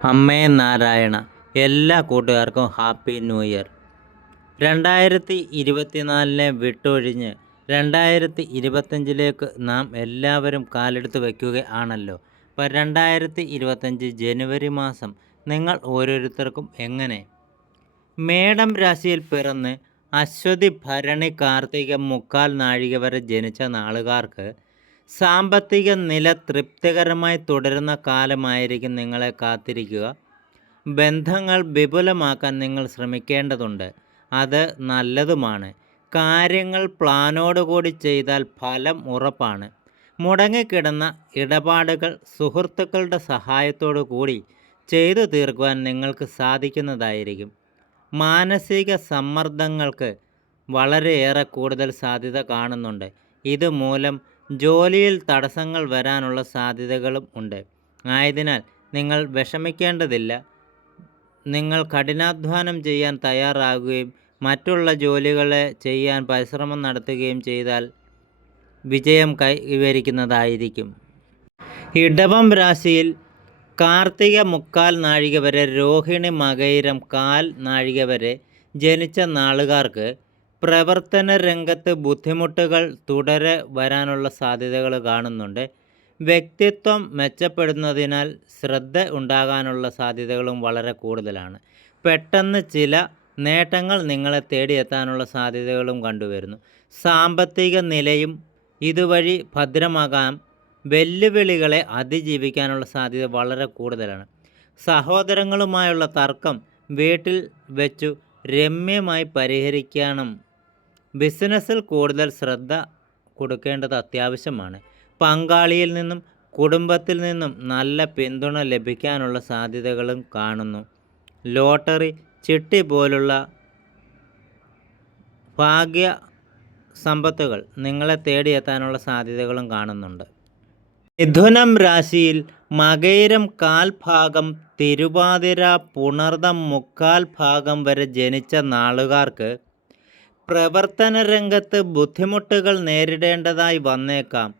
അമ്മേ നാരായണ എല്ലാ കൂട്ടുകാർക്കും ഹാപ്പി ന്യൂ ഇയർ. രണ്ടായിരത്തി ഇരുപത്തിനാലിനെ വിട്ടൊഴിഞ്ഞ് രണ്ടായിരത്തി ഇരുപത്തഞ്ചിലേക്ക് നാം എല്ലാവരും കാലെടുത്ത് വയ്ക്കുകയാണല്ലോ അപ്പോൾ രണ്ടായിരത്തി ഇരുപത്തഞ്ച് ജനുവരി മാസം നിങ്ങൾ ഓരോരുത്തർക്കും എങ്ങനെ? മേടം രാശിയിൽ പിറന്ന് അശ്വതി ഭരണി കാർത്തിക മുക്കാൽ നാഴിക വരെ ജനിച്ച നാളുകാർക്ക് സാമ്പത്തിക നില തൃപ്തികരമായി തുടരുന്ന കാലമായിരിക്കും നിങ്ങളെ കാത്തിരിക്കുക. ബന്ധങ്ങൾ വിപുലമാക്കാൻ നിങ്ങൾ ശ്രമിക്കേണ്ടതുണ്ട്. അത് നല്ലതുമാണ്. കാര്യങ്ങൾ പ്ലാനോടുകൂടി ചെയ്താൽ ഫലം ഉറപ്പാണ്. മുടങ്ങിക്കിടന്ന ഇടപാടുകൾ സുഹൃത്തുക്കളുടെ സഹായത്തോടു കൂടി ചെയ്തു തീർക്കുവാൻ നിങ്ങൾക്ക് സാധിക്കുന്നതായിരിക്കും. മാനസിക സമ്മർദ്ദങ്ങൾക്ക് വളരെയേറെ കൂടുതൽ സാധ്യത കാണുന്നുണ്ട്. ഇതുമൂലം ജോലിയിൽ തടസ്സങ്ങൾ വരാനുള്ള സാധ്യതകളും ഉണ്ട്. ആയതിനാൽ നിങ്ങൾ വിഷമിക്കേണ്ടതില്ല. നിങ്ങൾ കഠിനാധ്വാനം ചെയ്യാൻ തയ്യാറാകുകയും മറ്റുള്ള ജോലികളെ ചെയ്യാൻ പരിശ്രമം നടത്തുകയും ചെയ്താൽ വിജയം കൈവരിക്കുന്നതായിരിക്കും. ഇടവം രാശിയിൽ കാർത്തിക മുക്കാൽ നാഴിക വരെ രോഹിണി മകയിരം കാൽ നാഴിക വരെ ജനിച്ച നാളുകാർക്ക് പ്രവർത്തന രംഗത്ത് ബുദ്ധിമുട്ടുകൾ തുടരെ വരാനുള്ള സാധ്യതകൾ കാണുന്നുണ്ട്. വ്യക്തിത്വം മെച്ചപ്പെടുന്നതിനാൽ ശ്രദ്ധ ഉണ്ടാകാനുള്ള സാധ്യതകളും വളരെ കൂടുതലാണ്. പെട്ടെന്ന് ചില നേട്ടങ്ങൾ നിങ്ങളെ തേടിയെത്താനുള്ള സാധ്യതകളും കണ്ടുവരുന്നു. സാമ്പത്തിക നിലയും ഇതുവഴി ഭദ്രമാകാൻ വെല്ലുവിളികളെ അതിജീവിക്കാനുള്ള സാധ്യത വളരെ കൂടുതലാണ്. സഹോദരങ്ങളുമായുള്ള തർക്കം വീട്ടിൽ വെച്ചു രമ്യമായി പരിഹരിക്കണം ബിസിനസ്സിൽ കൂടുതൽ ശ്രദ്ധ കൊടുക്കേണ്ടത് അത്യാവശ്യമാണ്. പങ്കാളിയിൽ നിന്നും കുടുംബത്തിൽ നിന്നും നല്ല പിന്തുണ ലഭിക്കാനുള്ള സാധ്യതകളും കാണുന്നു. ലോട്ടറി ചിട്ടി പോലുള്ള ഭാഗ്യ സമ്പത്തുകൾ നിങ്ങളെ തേടിയെത്താനുള്ള സാധ്യതകളും കാണുന്നുണ്ട്. മിഥുനം രാശിയിൽ മകയിരം കാൽഭാഗം തിരുവാതിര പുണർദം മുക്കാൽ ഭാഗം വരെ ജനിച്ച നാളുകാർക്ക് പ്രവർത്തന രംഗത്ത് ബുദ്ധിമുട്ടുകൾ നേരിടേണ്ടതായി വന്നേക്കാം.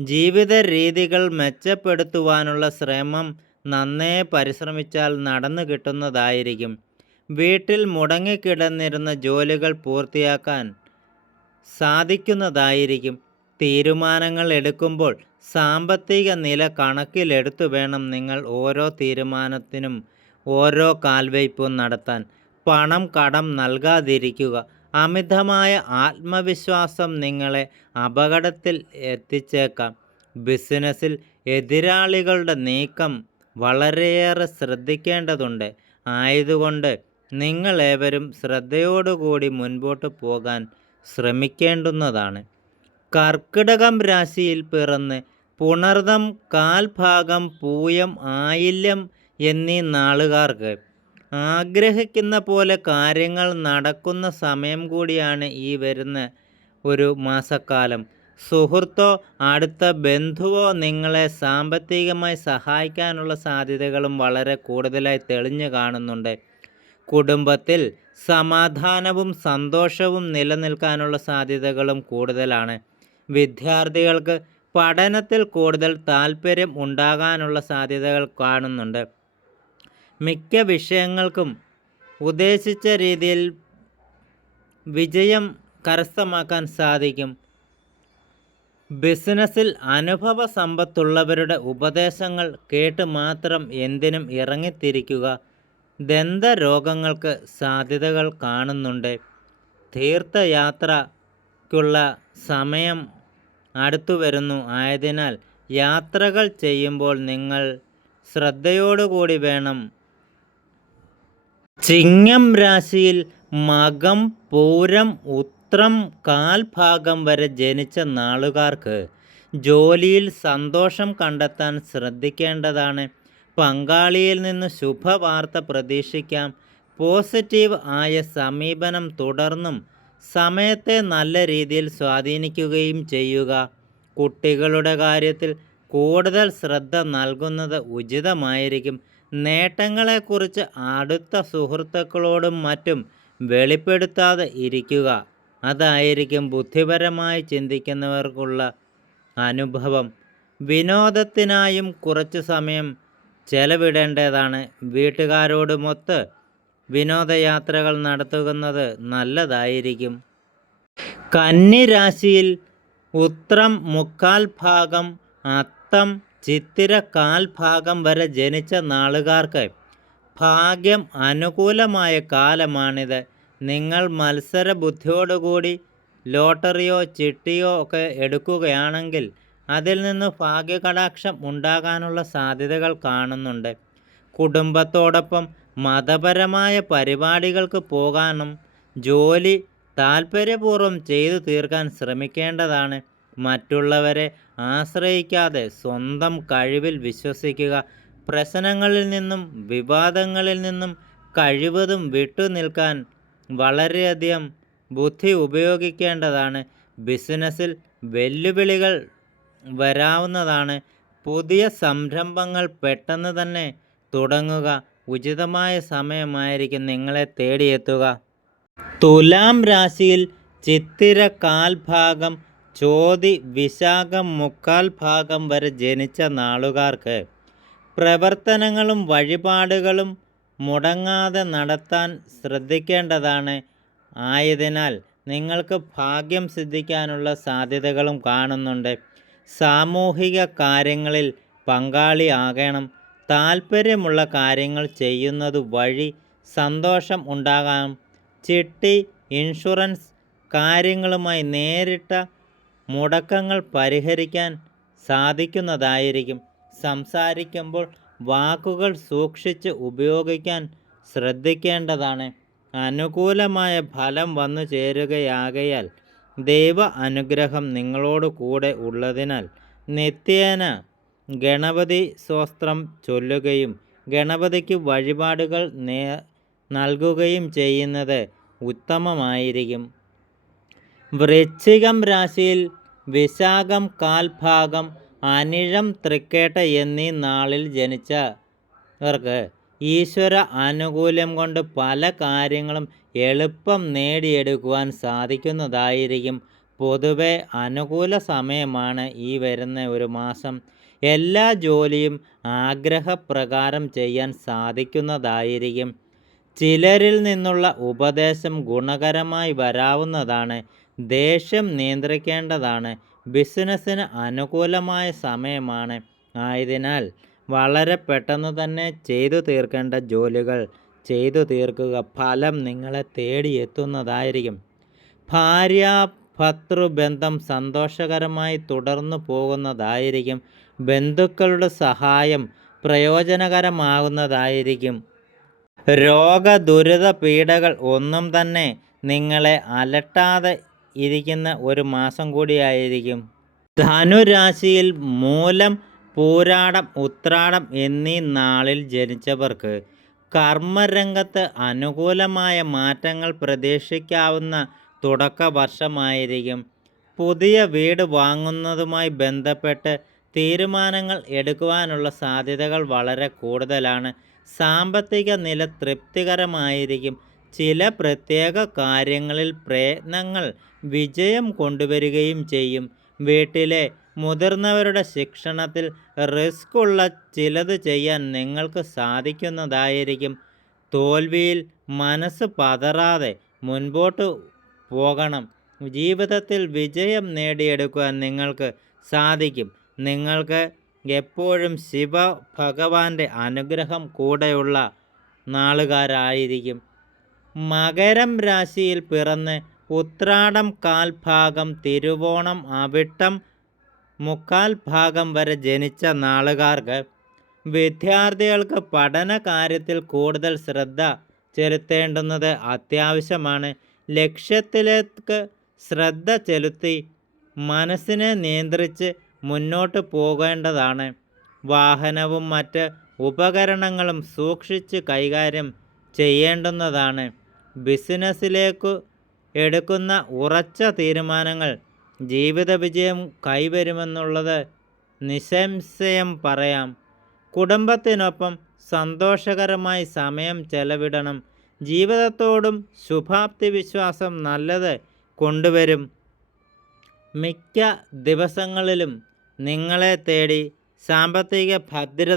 ജീവിത രീതികൾ മെച്ചപ്പെടുത്തുവാനുള്ള ശ്രമം നന്നേ പരിശ്രമിച്ചാൽ നടന്നു കിട്ടുന്നതായിരിക്കും. വീട്ടിൽ മുടങ്ങിക്കിടന്നിരുന്ന ജോലികൾ പൂർത്തിയാക്കാൻ സാധിക്കുന്നതായിരിക്കും. തീരുമാനങ്ങൾ എടുക്കുമ്പോൾ സാമ്പത്തിക നില കണക്കിലെടുത്തു വേണം നിങ്ങൾ ഓരോ തീരുമാനത്തിനും ഓരോ കാൽവയ്പും നടത്താൻ. പണം കടം നൽകാതിരിക്കുക. അമിതമായ ആത്മവിശ്വാസം നിങ്ങളെ അപകടത്തിൽ എത്തിച്ചേക്കാം. ബിസിനസ്സിൽ എതിരാളികളുടെ നീക്കം വളരെയേറെ ശ്രദ്ധിക്കേണ്ടതുണ്ട്. ആയതുകൊണ്ട് നിങ്ങളേവരും ശ്രദ്ധയോടുകൂടി മുൻപോട്ട് പോകാൻ ശ്രമിക്കേണ്ടുന്നതാണ്. കർക്കിടകം രാശിയിൽ പിറന്ന് പുണർതം കാൽഭാഗം പൂയം ആയില്യം എന്നീ നാളുകാർക്ക് ആഗ്രഹിക്കുന്ന പോലെ കാര്യങ്ങൾ നടക്കുന്ന സമയം കൂടിയാണ് ഈ വരുന്ന ഒരു മാസക്കാലം. സുഹൃത്തോ അടുത്ത ബന്ധുവോ നിങ്ങളെ സാമ്പത്തികമായി സഹായിക്കാനുള്ള സാധ്യതകളും വളരെ കൂടുതലായി തെളിഞ്ഞു കാണുന്നുണ്ട്. കുടുംബത്തിൽ സമാധാനവും സന്തോഷവും നിലനിൽക്കാനുള്ള സാധ്യതകളും കൂടുതലാണ്. വിദ്യാർത്ഥികൾക്ക് പഠനത്തിൽ കൂടുതൽ താല്പര്യം ഉണ്ടാകാനുള്ള സാധ്യതകൾ കാണുന്നുണ്ട്. മിക്ക വിഷയങ്ങൾക്കും ഉദ്ദേശിച്ച രീതിയിൽ വിജയം കരസ്ഥമാക്കാൻ സാധിക്കും. ബിസിനസ്സിൽ അനുഭവ സമ്പത്തുള്ളവരുടെ ഉപദേശങ്ങൾ കേട്ട് മാത്രം എന്തിനും ഇറങ്ങിത്തിരിക്കുക ദന്തരോഗങ്ങൾക്ക് സാധ്യതകൾ കാണുന്നുണ്ട്. തീർത്ഥയാത്രയ്ക്കുള്ള സമയം അടുത്തു വരുന്നു. ആയതിനാൽ യാത്രകൾ ചെയ്യുമ്പോൾ നിങ്ങൾ ശ്രദ്ധയോടുകൂടി വേണം ചിങ്ങം രാശിയിൽ മകം പൂരം ഉത്രം കാൽഭാഗം വരെ ജനിച്ച നാളുകാർക്ക് ജോലിയിൽ സന്തോഷം കണ്ടെത്താൻ ശ്രദ്ധിക്കേണ്ടതാണ്. പങ്കാളിയിൽ നിന്ന് ശുഭവാർത്ത പ്രതീക്ഷിക്കാം. പോസിറ്റീവ് ആയ സമീപനം തുടർന്നും സമയത്തെ നല്ല രീതിയിൽ സ്വാധീനിക്കുകയും ചെയ്യുക. കുട്ടികളുടെ കാര്യത്തിൽ കൂടുതൽ ശ്രദ്ധ നൽകുന്നത് ഉചിതമായിരിക്കും. നേട്ടങ്ങളെക്കുറിച്ച് അടുത്ത സുഹൃത്തുക്കളോടും മറ്റും വെളിപ്പെടുത്താതെ ഇരിക്കുക. അതായിരിക്കും ബുദ്ധിപരമായി ചിന്തിക്കുന്നവർക്കുള്ള അനുഭവം. വിനോദത്തിനായും കുറച്ച് സമയം ചെലവിടേണ്ടതാണ്. വീട്ടുകാരോടുമൊത്ത് വിനോദയാത്രകൾ നടത്തുന്നത് നല്ലതായിരിക്കും. കന്നി രാശിയിൽ ഉത്രം മുക്കാൽ ഭാഗം അത്തം ചിത്തിര കാൽഭാഗം വരെ ജനിച്ച നാളുകാർക്ക് ഭാഗ്യം അനുകൂലമായ കാലമാണിത്. നിങ്ങൾ മത്സര ബുദ്ധിയോടുകൂടി ലോട്ടറിയോ ചിട്ടിയോ ഒക്കെ എടുക്കുകയാണെങ്കിൽ അതിൽ നിന്ന് ഭാഗ്യകടാക്ഷം ഉണ്ടാകാനുള്ള സാധ്യതകൾ കാണുന്നുണ്ട്. കുടുംബത്തോടൊപ്പം മതപരമായ പരിപാടികൾക്ക് പോകാനും ജോലി താൽപ്പര്യപൂർവം ചെയ്തു തീർക്കാൻ ശ്രമിക്കേണ്ടതാണ്. മറ്റുള്ളവരെ ആശ്രയിക്കാതെ സ്വന്തം കഴിവിൽ വിശ്വസിക്കുക. പ്രശ്നങ്ങളിൽ നിന്നും വിവാദങ്ങളിൽ നിന്നും കഴിവതും വിട്ടുനിൽക്കാൻ വളരെയധികം ബുദ്ധി ഉപയോഗിക്കേണ്ടതാണ്. ബിസിനസ്സിൽ വെല്ലുവിളികൾ വരാവുന്നതാണ്. പുതിയ സംരംഭങ്ങൾ പെട്ടെന്ന് തന്നെ തുടങ്ങുക. ഉചിതമായ സമയമായിരിക്കും നിങ്ങളെ തേടിയെത്തുക. തുലാം രാശിയിൽ ചിത്തിര കാൽഭാഗം ചോതി വിശാഖം മുക്കാൽ ഭാഗം വരെ ജനിച്ച നാളുകാർക്ക് പ്രവർത്തനങ്ങളും വഴിപാടുകളും മുടങ്ങാതെ നടത്താൻ ശ്രദ്ധിക്കേണ്ടതാണ്. ആയതിനാൽ നിങ്ങൾക്ക് ഭാഗ്യം സിദ്ധിക്കാനുള്ള സാധ്യതകളും കാണുന്നുണ്ട്. സാമൂഹിക കാര്യങ്ങളിൽ പങ്കാളിയാകണം താൽപ്പര്യമുള്ള കാര്യങ്ങൾ ചെയ്യുന്നത് വഴി സന്തോഷം ഉണ്ടാകാം. ചിട്ടി ഇൻഷുറൻസ് കാര്യങ്ങളുമായി നേരിട്ട മുടക്കങ്ങൾ പരിഹരിക്കാൻ സാധിക്കുന്നതായിരിക്കും. സംസാരിക്കുമ്പോൾ വാക്കുകൾ സൂക്ഷിച്ച് ഉപയോഗിക്കാൻ ശ്രദ്ധിക്കേണ്ടതാണ്. അനുകൂലമായ ഫലം വന്നു ചേരുകയാകയാൽ ദൈവ അനുഗ്രഹം നിങ്ങളോട് കൂടെ ഉള്ളതിനാൽ നിത്യേന ഗണപതി സ്വസ്ത്രം ചൊല്ലുകയും ഗണപതിക്ക് വഴിപാടുകൾ നൽകുകയും ചെയ്യുന്നത് ഉത്തമമായിരിക്കും. വൃശ്ചികം രാശിയിൽ വിശാഖം കാൽഭാഗം അനിഴം തൃക്കേട്ട എന്നീ നാളിൽ ജനിച്ചവർക്ക് ഈശ്വര ആനുകൂല്യം കൊണ്ട് പല കാര്യങ്ങളും എളുപ്പം നേടിയെടുക്കുവാൻ സാധിക്കുന്നതായിരിക്കും. പൊതുവെ അനുകൂല സമയമാണ് ഈ വരുന്ന ഒരു മാസം. എല്ലാ ജോലിയും ആഗ്രഹപ്രകാരം ചെയ്യാൻ സാധിക്കുന്നതായിരിക്കും. ചിലരിൽ നിന്നുള്ള ഉപദേശം ഗുണകരമായി വരാവുന്നതാണ്. ദേഷ്യം നിയന്ത്രിക്കേണ്ടതാണ്. ബിസിനസ്സിന് അനുകൂലമായ സമയമാണ്. ആയതിനാൽ വളരെ പെട്ടെന്ന് തന്നെ ചെയ്തു തീർക്കേണ്ട ജോലികൾ ചെയ്തു തീർക്കുക ഫലം നിങ്ങളെ തേടിയെത്തുന്നതായിരിക്കും ഭാര്യ ഭർത്തൃബന്ധം സന്തോഷകരമായി തുടർന്നു പോകുന്നതായിരിക്കും. ബന്ധുക്കളുടെ സഹായം പ്രയോജനകരമാകുന്നതായിരിക്കും. രോഗദുരിത പീഡകൾ ഒന്നും തന്നെ നിങ്ങളെ അലട്ടാതെ ഇരിക്കുന്ന ഒരു മാസം കൂടിയായിരിക്കും. ധനുരാശിയിൽ മൂലം പൂരാടം ഉത്രാടം എന്നീ നാളിൽ ജനിച്ചവർക്ക് കർമ്മരംഗത്ത് അനുകൂലമായ മാറ്റങ്ങൾ പ്രതീക്ഷിക്കാവുന്ന തുടക്ക വർഷമായിരിക്കും. പുതിയ വീട് വാങ്ങുന്നതുമായി ബന്ധപ്പെട്ട് തീരുമാനങ്ങൾ എടുക്കുവാനുള്ള സാധ്യതകൾ വളരെ കൂടുതലാണ്. സാമ്പത്തിക നില തൃപ്തികരമായിരിക്കും. ചില പ്രത്യേക കാര്യങ്ങളിൽ പ്രയത്നങ്ങൾ വിജയം കൊണ്ടുവരികയും ചെയ്യും. വീട്ടിലെ മുതിർന്നവരുടെ ശിക്ഷണത്തിൽ റിസ്ക് ഉള്ള ചിലത് ചെയ്യാൻ നിങ്ങൾക്ക് സാധിക്കുന്നതായിരിക്കും. തോൽവിയിൽ മനസ്സ് പതറാതെ മുൻപോട്ട് പോകണം. ജീവിതത്തിൽ വിജയം നേടിയെടുക്കുവാൻ നിങ്ങൾക്ക് സാധിക്കും. നിങ്ങൾക്ക് എപ്പോഴും ശിവ ഭഗവാന്റെ അനുഗ്രഹം കൂടെയുള്ള നാളുകാരായിരിക്കും. മകരം രാശിയിൽ പിറന്ന് ഉത്രാടം കാൽഭാഗം തിരുവോണം അവിട്ടം മുക്കാൽ ഭാഗം വരെ ജനിച്ച നാളുകാർക്ക് വിദ്യാർത്ഥികൾക്ക് പഠന കാര്യത്തിൽ കൂടുതൽ ശ്രദ്ധ ചെലുത്തേണ്ടുന്നത് അത്യാവശ്യമാണ്. ലക്ഷ്യത്തിലേക്ക് ശ്രദ്ധ ചെലുത്തി മനസ്സിനെ നിയന്ത്രിച്ച് മുന്നോട്ട് പോകേണ്ടതാണ്. വാഹനവും മറ്റ് ഉപകരണങ്ങളും സൂക്ഷിച്ച് കൈകാര്യം ചെയ്യേണ്ടുന്നതാണ്. ബിസിനസ്സിലേക്ക് എടുക്കുന്ന ഉറച്ച തീരുമാനങ്ങൾ ജീവിത വിജയം കൈവരുമെന്നുള്ളത് നിസ്സംശയം പറയാം. കുടുംബത്തിനൊപ്പം സന്തോഷകരമായി സമയം ചെലവിടണം. ജീവിതത്തോടും ശുഭാപ്തി വിശ്വാസം നല്ലത് കൊണ്ടുവരും. മിക്ക ദിവസങ്ങളിലും നിങ്ങളെ തേടി സാമ്പത്തിക ഭദ്രത